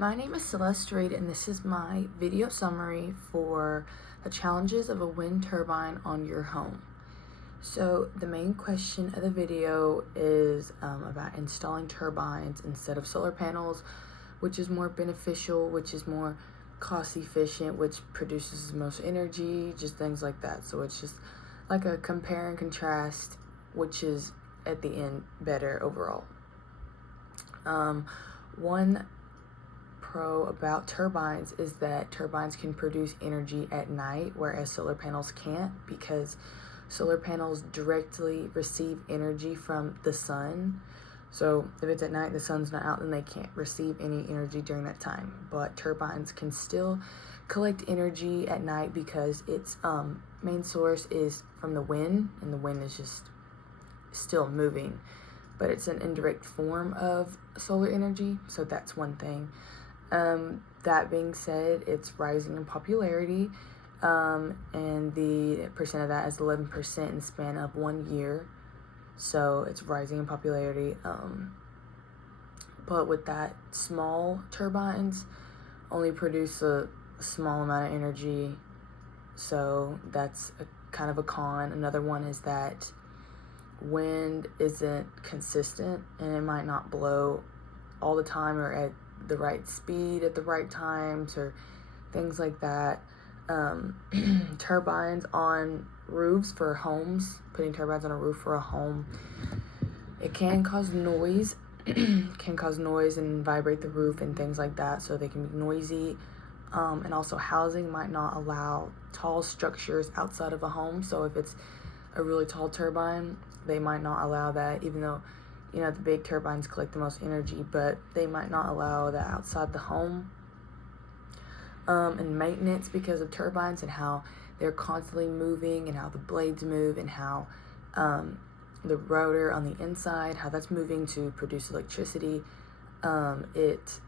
My name is Celeste Reed, and this is my video summary for the challenges of a wind turbine on your home. So the main question of the video is about installing turbines instead of solar panels, which is more beneficial, which is more cost efficient, which produces the most energy, just things like that. So it's just like a compare and contrast, which is at the end better overall. One pro about turbines is that turbines can produce energy at night, whereas solar panels can't, because solar panels directly receive energy from the sun. So if it's at night, the sun's not out, then they can't receive any energy during that time. But turbines can still collect energy at night because its main source is from the wind, and the wind is just still moving. But it's an indirect form of solar energy, so that's one thing. That being said, it's rising in popularity, and the percent of that is 11% in the span of 1 year. So it's rising in popularity. But with that, small turbines only produce a small amount of energy, so that's kind of a con. Another one is that wind isn't consistent, and it might not blow all the time or at the right speed at the right times or things like that. Turbines on roofs for homes, putting turbines on a roof for a home, it can cause noise and vibrate the roof and things like that, so they can be noisy. And also housing might not allow tall structures outside of a home, so if it's a really tall turbine, they might not allow that, even though the big turbines collect the most energy, but they might not allow that outside the home. And maintenance, because of turbines and how they're constantly moving and how the blades move and how the rotor on the inside, how that's moving to produce electricity. It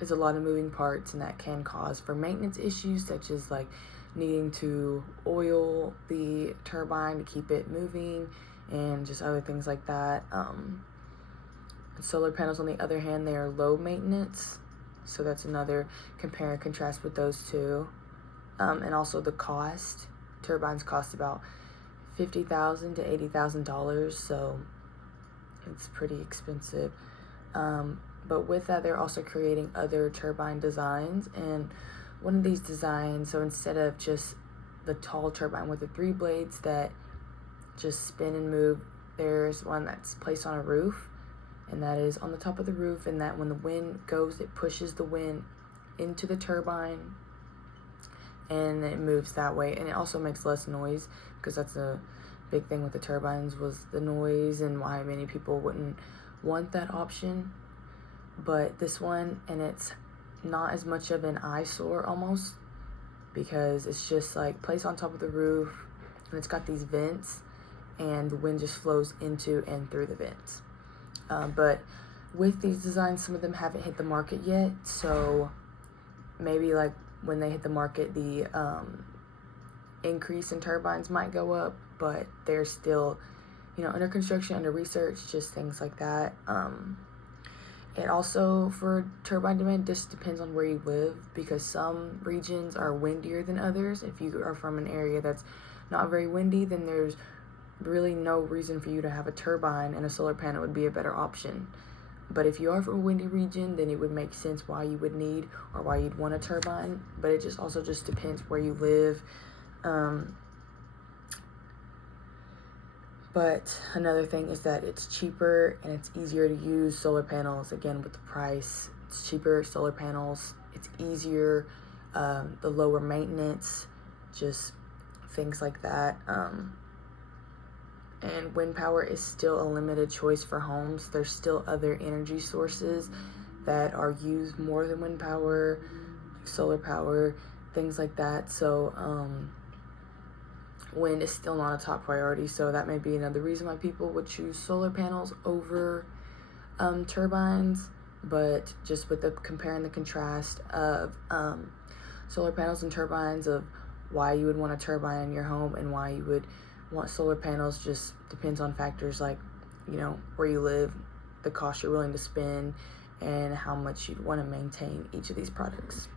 is a lot of moving parts, and that can cause for maintenance issues, such as like needing to oil the turbine to keep it moving and just other things like that. Solar panels, on the other hand, they are low maintenance, so that's another compare and contrast with those two. And also the cost. Turbines cost about $50,000 to $80,000, so it's pretty expensive. But with that, they're also creating other turbine designs, and one of these designs, so instead of just the tall turbine with the 3 blades that just spin and move, there's one that's placed on a roof, and that is on the top of the roof, and that when the wind goes, it pushes the wind into the turbine, and it moves that way, and it also makes less noise, because that's a big thing with the turbines, was the noise and why many people wouldn't want that option. But this one, and it's not as much of an eyesore almost, because it's just like placed on top of the roof, and it's got these vents, and the wind just flows into and through the vents. But with these designs, some of them haven't hit the market yet, so maybe like when they hit the market, the increase in turbines might go up, but they're still under construction, under research, just things like that. It also, for turbine demand, just depends on where you live, because some regions are windier than others. If you are from an area that's not very windy, then there's really no reason for you to have a turbine, and a solar panel would be a better option. But if you are from a windy region, then it would make sense why you would need or why you'd want a turbine. But it just also just depends where you live. But another thing is that it's cheaper and it's easier to use solar panels. Again, with the price, it's cheaper solar panels. It's easier, the lower maintenance, just things like that. And wind power is still a limited choice for homes. There's still other energy sources that are used more than wind power, like solar power, things like that. So wind is still not a top priority, so that may be another reason why people would choose solar panels over turbines. But just with the compare and the contrast of solar panels and turbines, of why you would want a turbine in your home and why you would want solar panels, just depends on factors like where you live, the cost you're willing to spend, and how much you'd want to maintain each of these products.